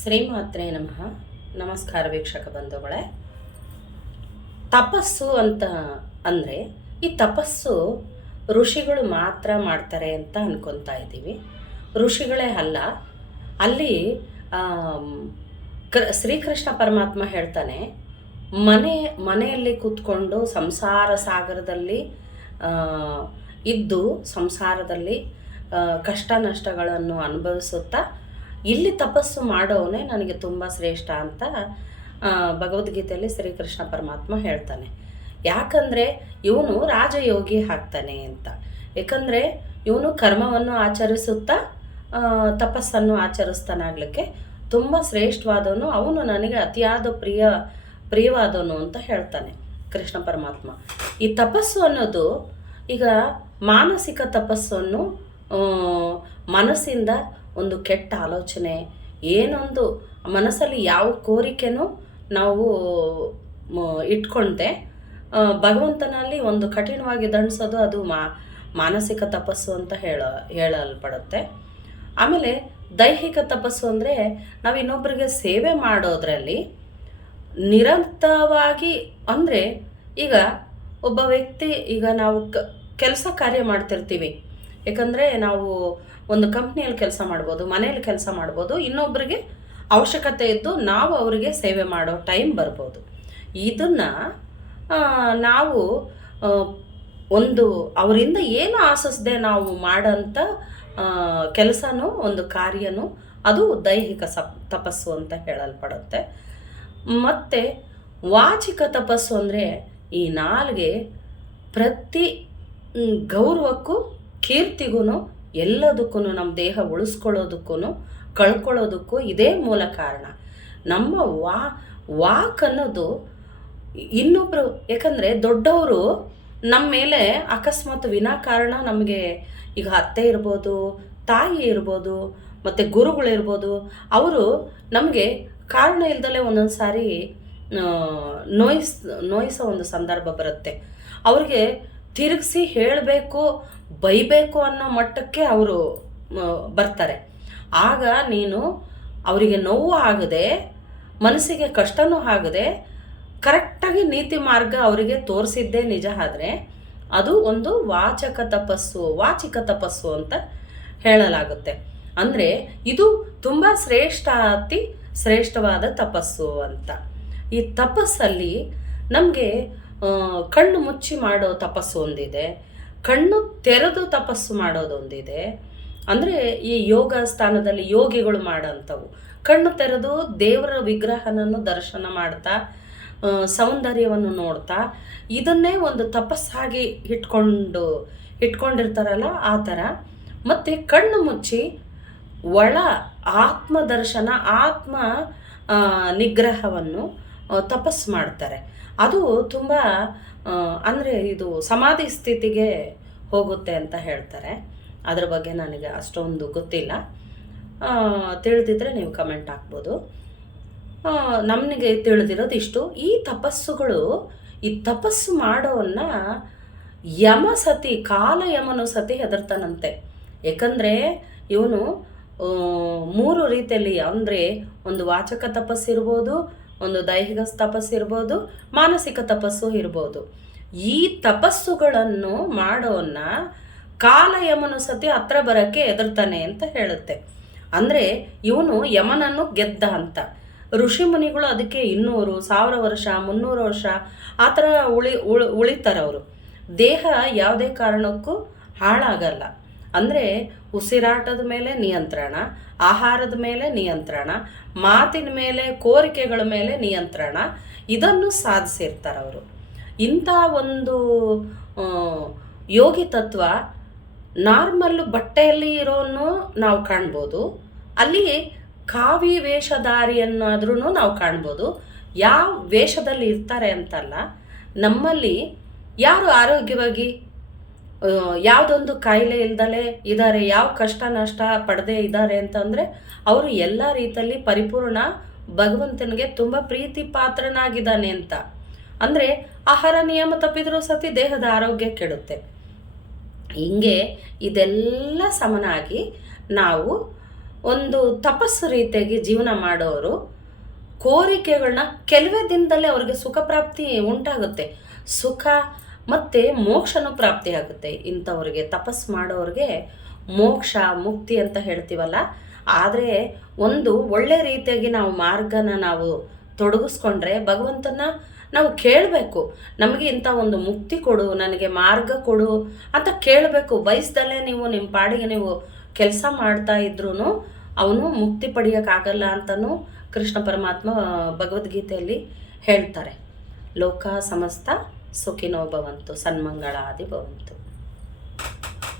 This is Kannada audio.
ಶ್ರೀಮಾತ್ರೆ ನಮಃ. ನಮಸ್ಕಾರ ವೀಕ್ಷಕ ಬಂಧುಗಳೇ. ತಪಸ್ಸು ಅಂತ ಅಂದರೆ ಈ ತಪಸ್ಸು ಋಷಿಗಳು ಮಾತ್ರ ಮಾಡ್ತಾರೆ ಅಂತ ಅನ್ಕೊತಾ ಇದ್ದೀವಿ. ಋಷಿಗಳೇ ಅಲ್ಲ ಅಲ್ಲಿ ಆಮ್, ಕೃ ಶ್ರೀಕೃಷ್ಣ ಪರಮಾತ್ಮ ಹೇಳ್ತಾನೆ ಮನೆ ಮನೆಯಲ್ಲಿ ಕೂತ್ಕೊಂಡು ಸಂಸಾರ ಸಾಗರದಲ್ಲಿ ಇದ್ದು ಸಂಸಾರದಲ್ಲಿ ಕಷ್ಟ ನಷ್ಟಗಳನ್ನು ಅನುಭವಿಸುತ್ತಾ ಇಲ್ಲಿ ತಪಸ್ಸು ಮಾಡೋವನೇ ನನಗೆ ತುಂಬ ಶ್ರೇಷ್ಠ ಅಂತ ಭಗವದ್ಗೀತೆಯಲ್ಲಿ ಶ್ರೀಕೃಷ್ಣ ಪರಮಾತ್ಮ ಹೇಳ್ತಾನೆ. ಯಾಕಂದರೆ ಇವನು ರಾಜಯೋಗಿ ಆಗ್ತಾನೆ ಅಂತ. ಯಾಕಂದರೆ ಇವನು ಕರ್ಮವನ್ನು ಆಚರಿಸುತ್ತಾ ತಪಸ್ಸನ್ನು ಆಚರಿಸ್ತಾನಾಗಲಿಕ್ಕೆ ತುಂಬ ಶ್ರೇಷ್ಠವಾದವನು, ಅವನು ನನಗೆ ಅತಿಯಾದ ಪ್ರಿಯ, ಪ್ರಿಯವಾದವನು ಅಂತ ಹೇಳ್ತಾನೆ ಕೃಷ್ಣ ಪರಮಾತ್ಮ. ಈ ತಪಸ್ಸು ಅನ್ನೋದು ಈಗ ಮಾನಸಿಕ ತಪಸ್ಸನ್ನು ಮನಸ್ಸಿಂದ ಒಂದು ಕೆಟ್ಟ ಆಲೋಚನೆ, ಏನೊಂದು ಮನಸ್ಸಲ್ಲಿ ಯಾವ ಕೋರಿಕೆನೂ ನಾವು ಇಟ್ಕೊಂಡೆ ಭಗವಂತನಲ್ಲಿ ಒಂದು ಕಠಿಣವಾಗಿ ದಂಡಿಸೋದು ಅದು ಮಾ, ಮಾನಸಿಕ ತಪಸ್ಸು ಅಂತ ಹೇಳ, ಹೇಳಲ್ಪಡುತ್ತೆ. ಆಮೇಲೆ ದೈಹಿಕ ತಪಸ್ಸು ಅಂದರೆ ನಾವು ಇನ್ನೊಬ್ಬರಿಗೆ ಸೇವೆ ಮಾಡೋದ್ರಲ್ಲಿ ನಿರಂತರವಾಗಿ ಅಂದರೆ ಈಗ ಒಬ್ಬ ವ್ಯಕ್ತಿ ಈಗ ನಾವು ಕೆಲಸ ಕಾರ್ಯ ಮಾಡ್ತಿರ್ತೀವಿ. ಯಾಕಂದರೆ ನಾವು ಒಂದು ಕಂಪ್ನಿಯಲ್ಲಿ ಕೆಲಸ ಮಾಡ್ಬೋದು, ಮನೆಯಲ್ಲಿ ಕೆಲಸ ಮಾಡ್ಬೋದು ಇನ್ನೊಬ್ಬರಿಗೆ ಅವಶ್ಯಕತೆ ಇದ್ದು ನಾವು ಅವರಿಗೆ ಸೇವೆ ಮಾಡೋ ಟೈಮ್ ಬರ್ಬೋದು. ಇದನ್ನು ನಾವು ಒಂದು ಅವರಿಂದ ಏನು ಆಸಿಸದೆ ನಾವು ಮಾಡೋಂಥ ಕೆಲಸನೂ ಒಂದು ಕಾರ್ಯನೂ ಅದು ದೈಹಿಕ ಸಪ್, ತಪಸ್ಸು ಅಂತ ಹೇಳಲ್ಪಡುತ್ತೆ. ಮತ್ತು ವಾಚಿಕ ತಪಸ್ಸು ಅಂದರೆ ಈ ನಾಲ್ಗೆ ಪ್ರತಿ ಗೌರವಕ್ಕೂ ಕೀರ್ತಿಗೂ ಎಲ್ಲದಕ್ಕೂ ನಮ್ಮ ದೇಹ ಉಳಿಸ್ಕೊಳ್ಳೋದಕ್ಕೂ ಕಳ್ಕೊಳ್ಳೋದಕ್ಕೂ ಇದೇ ಮೂಲ ಕಾರಣ. ನಮ್ಮ ವಾ, ವಾಕ್ ಅನ್ನೋದು ಇನ್ನೊಬ್ಬರು ಯಾಕಂದರೆ ದೊಡ್ಡವರು ನಮ್ಮ ಮೇಲೆ ಅಕಸ್ಮಾತ್ ವಿನಾಕಾರಣ ನಮಗೆ ಈಗ ಅತ್ತೆ ಇರ್ಬೋದು, ತಾಯಿ ಇರ್ಬೋದು, ಮತ್ತು ಗುರುಗಳಿರ್ಬೋದು ಅವರು ನಮಗೆ ಕಾರಣ ಇಲ್ದಲೇ ಒಂದೊಂದು ಸಾರಿ ನೋಯಿಸ್, ನೋಯಿಸೋ ಒಂದು ಸಂದರ್ಭ ಬರುತ್ತೆ. ಅವ್ರಿಗೆ ತಿರುಗಿಸಿ ಹೇಳಬೇಕು ಬೈಬೇಕು ಅನ್ನೋ ಮಟ್ಟಕ್ಕೆ ಅವರು ಬರ್ತಾರೆ. ಆಗ ನೀನು ಅವರಿಗೆ ನೋವು ಆಗದೆ, ಮನಸ್ಸಿಗೆ ಕಷ್ಟನೂ ಆಗದೆ, ಕರೆಕ್ಟಾಗಿ ನೀತಿ ಮಾರ್ಗ ಅವರಿಗೆ ತೋರಿಸಿದ್ದೇ ನಿಜ ಆದರೆ, ಅದು ಒಂದು ವಾಚಕ ತಪಸ್ಸು, ವಾಚಿಕ ತಪಸ್ಸು ಅಂತ ಹೇಳಲಾಗುತ್ತೆ. ಅಂದರೆ ಇದು ತುಂಬ ಶ್ರೇಷ್ಠ ಅತಿ ಶ್ರೇಷ್ಠವಾದ ತಪಸ್ಸು ಅಂತ. ಈ ತಪಸ್ಸಲ್ಲಿ ನಮಗೆ ಕಣ್ಣು ಮುಚ್ಚಿ ಮಾಡೋ ತಪಸ್ಸು ಒಂದಿದೆ. ಕಣ್ಣು ತೆರೆದು ತಪಸ್ಸು ಮಾಡೋದೊಂದಿದೆ. ಅಂದರೆ ಈ ಯೋಗ ಸ್ಥಾನದಲ್ಲಿ ಯೋಗಿಗಳು ಮಾಡೋಂಥವು. ಕಣ್ಣು ತೆರೆದು ದೇವರ ವಿಗ್ರಹನನ್ನು ದರ್ಶನ ಮಾಡ್ತಾ ಸೌಂದರ್ಯವನ್ನು ನೋಡ್ತಾ, ಇದನ್ನೇ ಒಂದು ತಪಸ್ಸಾಗಿ ಇಟ್ಕೊಂಡು, ಇಟ್ಕೊಂಡಿರ್ತಾರಲ್ಲ ಆ ಥರ. ಮತ್ತು ಕಣ್ಣು ಮುಚ್ಚಿ ಒಳ ಆತ್ಮ ದರ್ಶನ ಆತ್ಮ ನಿಗ್ರಹವನ್ನು ತಪಸ್ಸು ಮಾಡ್ತಾರೆ. ಅದು ತುಂಬ ಅಂದರೆ ಇದು ಸಮಾಧಿ ಸ್ಥಿತಿಗೆ ಹೋಗುತ್ತೆ ಅಂತ ಹೇಳ್ತಾರೆ. ಅದ್ರ ಬಗ್ಗೆ ನನಗೆ ಅಷ್ಟೊಂದು ಗೊತ್ತಿಲ್ಲ. ತಿಳಿದಿದ್ರೆ ನೀವು ಕಮೆಂಟ್ ಹಾಕ್ಬೋದು. ನಮಗೆ ತಿಳಿದಿರೋದು ಇಷ್ಟು. ಈ ತಪಸ್ಸುಗಳು, ಈ ತಪಸ್ಸು ಮಾಡೋವನ್ನ ಯಮ ಸತಿ, ಕಾಲ ಯಮನು ಸತಿ ಹೆದರ್ತಾನಂತೆ. ಯಾಕಂದರೆ ಇವನು ಮೂರು ರೀತಿಯಲ್ಲಿ ಅಂದರೆ ಒಂದು ವಾಚಕ ತಪಸ್ಸಿರ್ಬೋದು ಒಂದು ದೈಹಿಕ ತಪಸ್ಸು ಇರ್ಬೋದು, ಮಾನಸಿಕ ತಪಸ್ಸು ಇರ್ಬೋದು. ಈ ತಪಸ್ಸುಗಳನ್ನು ಮಾಡೋನ್ನ ಕಾಲ ಯಮನ ಸತಿ ಹತ್ರ ಬರೋಕ್ಕೆ ಹೆದರ್ತಾನೆ ಅಂತ ಹೇಳುತ್ತೆ. ಅಂದರೆ ಇವನು ಯಮನನ್ನು ಗೆದ್ದ ಅಂತ. ಋಷಿ ಮುನಿಗಳು ಅದಕ್ಕೆ ಇನ್ನೂರು, ಸಾವಿರ ವರ್ಷ, ಮುನ್ನೂರು ವರ್ಷ ಆ ಥರ ಉಳಿ ಉಳಿ ಉಳಿತಾರೆ ಅವರು ದೇಹ ಯಾವುದೇ ಕಾರಣಕ್ಕೂ ಹಾಳಾಗಲ್ಲ. ಅಂದರೆ ಉಸಿರಾಟದ ಮೇಲೆ ನಿಯಂತ್ರಣ, ಆಹಾರದ ಮೇಲೆ ನಿಯಂತ್ರಣ, ಮಾತಿನ ಮೇಲೆ ಕೋರಿಕೆಗಳ ಮೇಲೆ ನಿಯಂತ್ರಣ, ಇದನ್ನು ಸಾಧಿಸಿರ್ತಾರೆ ಅವರು. ಇಂಥ ಒಂದು ಯೋಗಿ ತತ್ವ ನಾರ್ಮಲ್ ಬಟ್ಟೆಯಲ್ಲಿ ಇರೋನು ನಾವು ಕಾಣ್ಬೋದು, ಅಲ್ಲಿ ಕಾವಿ ವೇಷಧಾರಿಯನ್ನಾದ್ರೂ ನಾವು ಕಾಣ್ಬೋದು. ಯಾವ ವೇಷದಲ್ಲಿ ಇರ್ತಾರೆ ಅಂತಲ್ಲ, ನಮ್ಮಲ್ಲಿ ಯಾರು ಆರೋಗ್ಯವಾಗಿ ಯಾವುದೊಂದು ಕಾಯಿಲೆ ಇಲ್ದಲೆ ಇದ್ದಾರೆ ಯಾವ ಕಷ್ಟ ನಷ್ಟ ಪಡದೆ ಇದ್ದಾರೆ ಅಂತಂದರೆ ಅವರು ಎಲ್ಲ ರೀತಿಯಲ್ಲಿ ಪರಿಪೂರ್ಣ ಭಗವಂತನಿಗೆ ತುಂಬ ಪ್ರೀತಿ ಪಾತ್ರನಾಗಿದ್ದಾನೆ ಅಂತ. ಅಂದರೆ ಆಹಾರ ನಿಯಮ ತಪ್ಪಿದರೂ ಸತಿ ದೇಹದ ಆರೋಗ್ಯ ಕೆಡುತ್ತೆ. ಹಿಂಗೆ ಇದೆಲ್ಲ ಸಮನಾಗಿ ನಾವು ಒಂದು ತಪಸ್ಸು ರೀತಿಯಾಗಿ ಜೀವನ ಮಾಡೋರು ಕೋರಿಕೆಗಳನ್ನ ಕೆಲವೇ ದಿನದಲ್ಲೇ ಅವ್ರಿಗೆ ಸುಖ ಪ್ರಾಪ್ತಿ ಉಂಟಾಗುತ್ತೆ. ಸುಖ ಮತ್ತು ಮೋಕ್ಷನೂ ಪ್ರಾಪ್ತಿಯಾಗುತ್ತೆ. ಇಂಥವ್ರಿಗೆ ತಪಸ್ ಮಾಡೋರಿಗೆ ಮೋಕ್ಷ, ಮುಕ್ತಿ ಅಂತ ಹೇಳ್ತೀವಲ್ಲ? ಆದರೆ ಒಂದು ಒಳ್ಳೆ ರೀತಿಯಾಗಿ ನಾವು ಮಾರ್ಗನ ನಾವು ತೊಡಗಿಸ್ಕೊಂಡ್ರೆ ಭಗವಂತನ ನಾವು ಕೇಳಬೇಕು. ನಮಗೆ ಇಂಥ ಒಂದು ಮುಕ್ತಿ ಕೊಡು, ನನಗೆ ಮಾರ್ಗ ಕೊಡು ಅಂತ ಕೇಳಬೇಕು. ಬಯಸ್ದಲ್ಲೇ ನೀವು ನಿಮ್ಮ ಪಾಡಿಗೆ ನೀವು ಕೆಲಸ ಮಾಡ್ತಾ ಇದ್ರೂ ಅವನು ಮುಕ್ತಿ ಪಡೆಯೋಕ್ಕಾಗಲ್ಲ ಅಂತಲೂ ಕೃಷ್ಣ ಪರಮಾತ್ಮ ಭಗವದ್ಗೀತೆಯಲ್ಲಿ ಹೇಳ್ತಾರೆ. ಲೋಕ ಸಮಸ್ತ ಸುಖಿನೋ ಭವಂತು ಸನ್ಮಂಗಳಾದಿ ಭವಂತು.